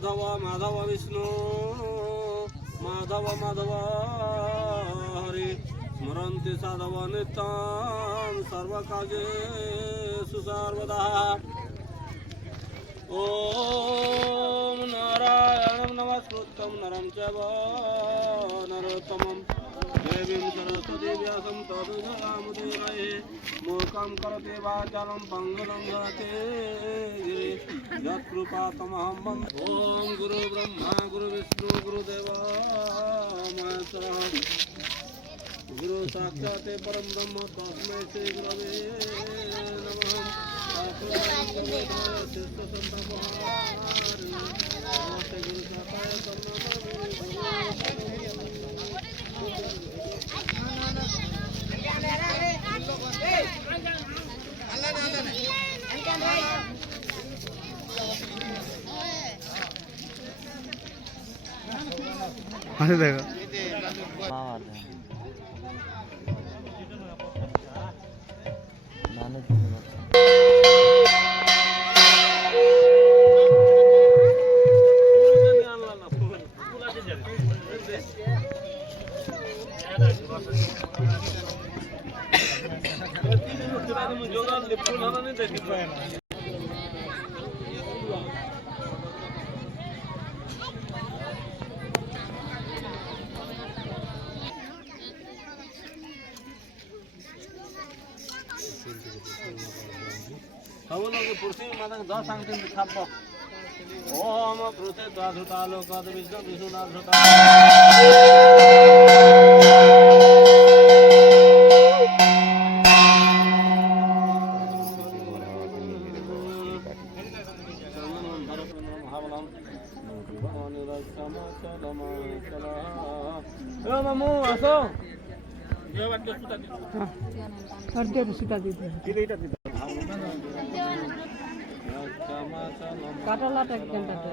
माधव माधव विष्णु माधव माधव हरि स्मरन्ति साधव नित्यं सर्वकार्येषु सर्वदा ॐ नारायणं नमस्कृतं नरं चैव नरोत्तमं देवीं सरस्वतीं व्यासं ततो जयमुदीरये मूकं करोति वाचालं पङ्गुलं लङ्घयते यत्कृपातमहं वन्दे ॐ गुरु ब्रह्मा गुरु विष्णु गुरुदेवो महेश्वरः गुरु साक्षात् परं ब्रह्म तस्मै श्री गुरवे नमः देखो सबलोग पुरुषी मानक 10 सांगते खाप ओम पुरुषे द्वाधृता लोकाद विष्णु विष्णुनाधृता কাটালাটা কেনটা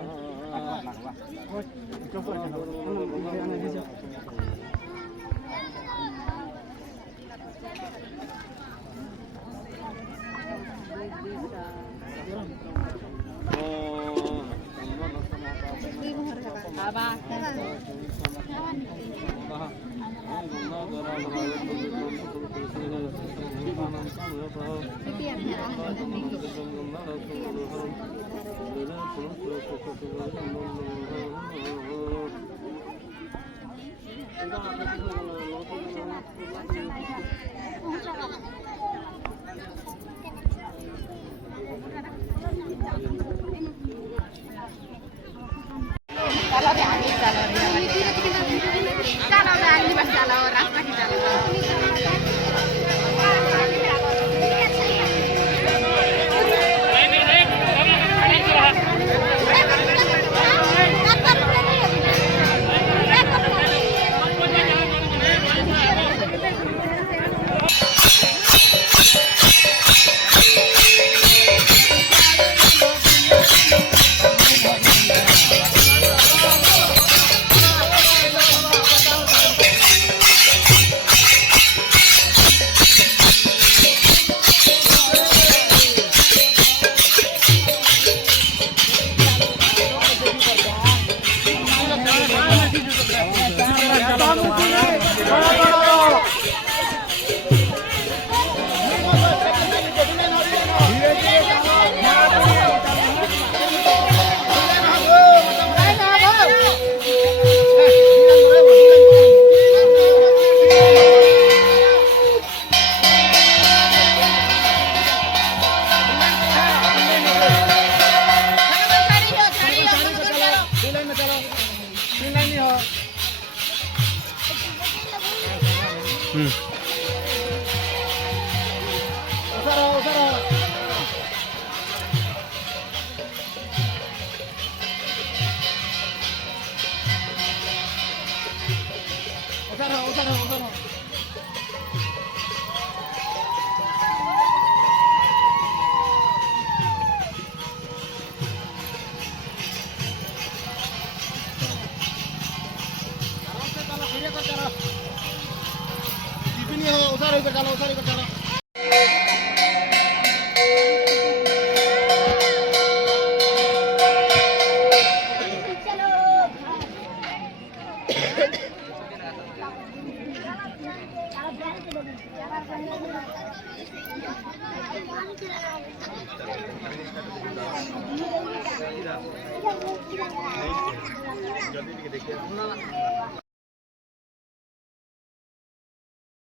जल्दी देखिए